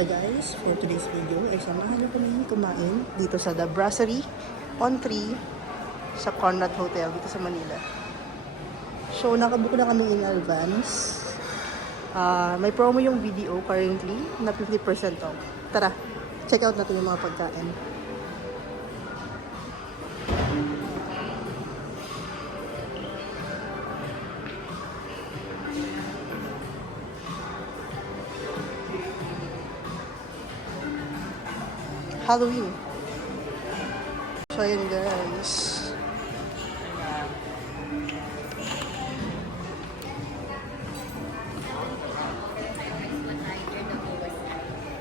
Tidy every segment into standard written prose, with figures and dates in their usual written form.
Hi guys, for today's video ay samahan niyo kami kumain dito sa The Brasserie on 3 sa Conrad Hotel dito sa Manila. So nakabook na kami in advance. May promo yung video currently na 50% off. Tara, check out natin yung mga pagkain. Halloween. So yun guys.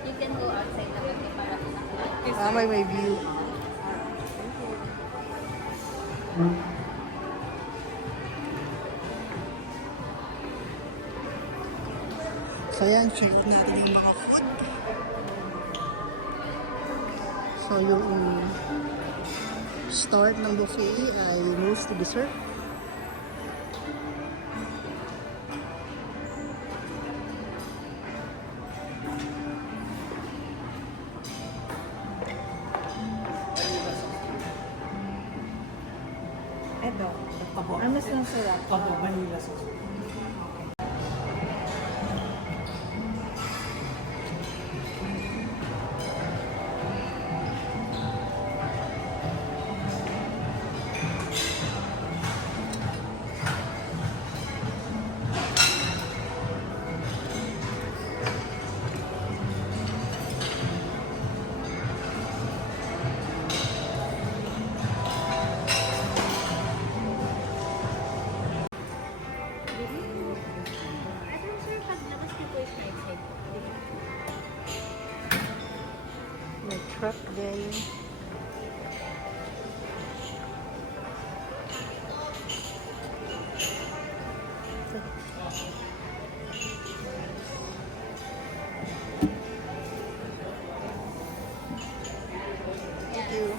You can go outside naman para May view. So yan, check out natin yung mga food. So yung start ng buffet ay meals to dessert. Ito. Opo. Ano mas masarap? Opo, vanilla sauce. May truck din. Thank you.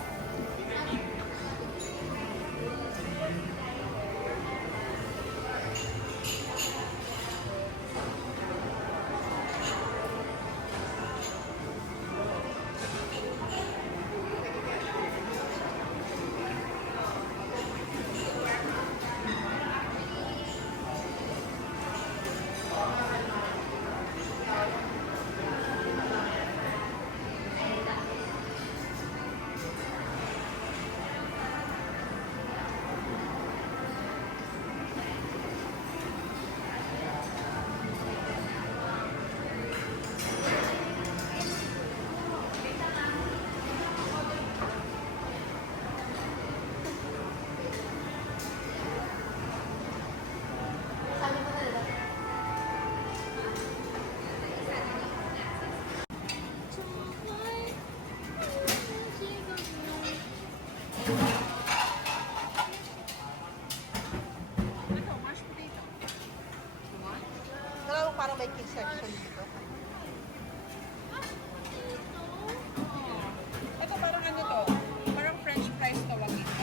Alam mo, parang may kids section dito. Ito parang ano to? Parang french fries to. Wag ito.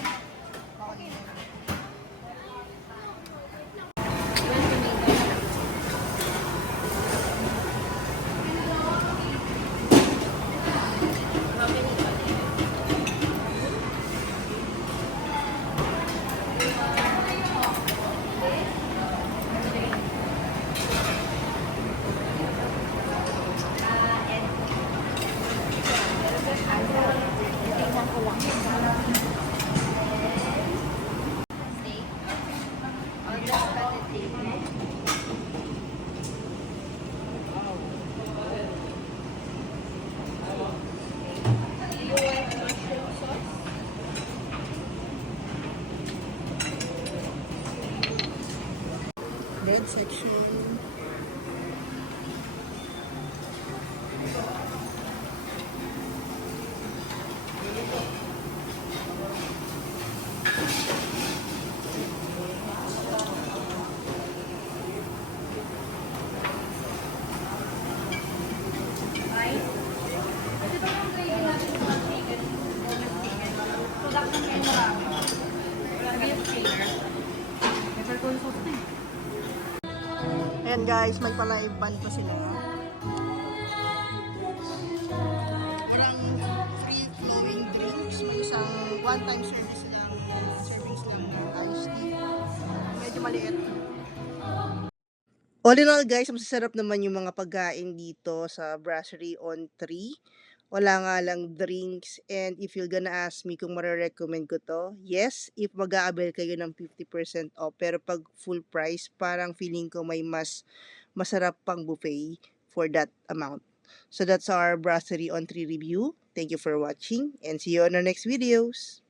Bread section. Ayan guys, may pa-live band pa sila. one time servings lang ng iced tea. Medyo maliit. All in all guys, masasarap naman yung mga pagkain dito sa Brasserie on 3. Wala nga lang drinks, and if you're gonna ask me kung marirecommend ko to, yes, if mag-a-avail kayo ng 50% off. Pero pag full price, parang feeling ko may mas masarap pang buffet for that amount. So that's our Brasserie on 3 review. Thank you for watching and see you on our next videos.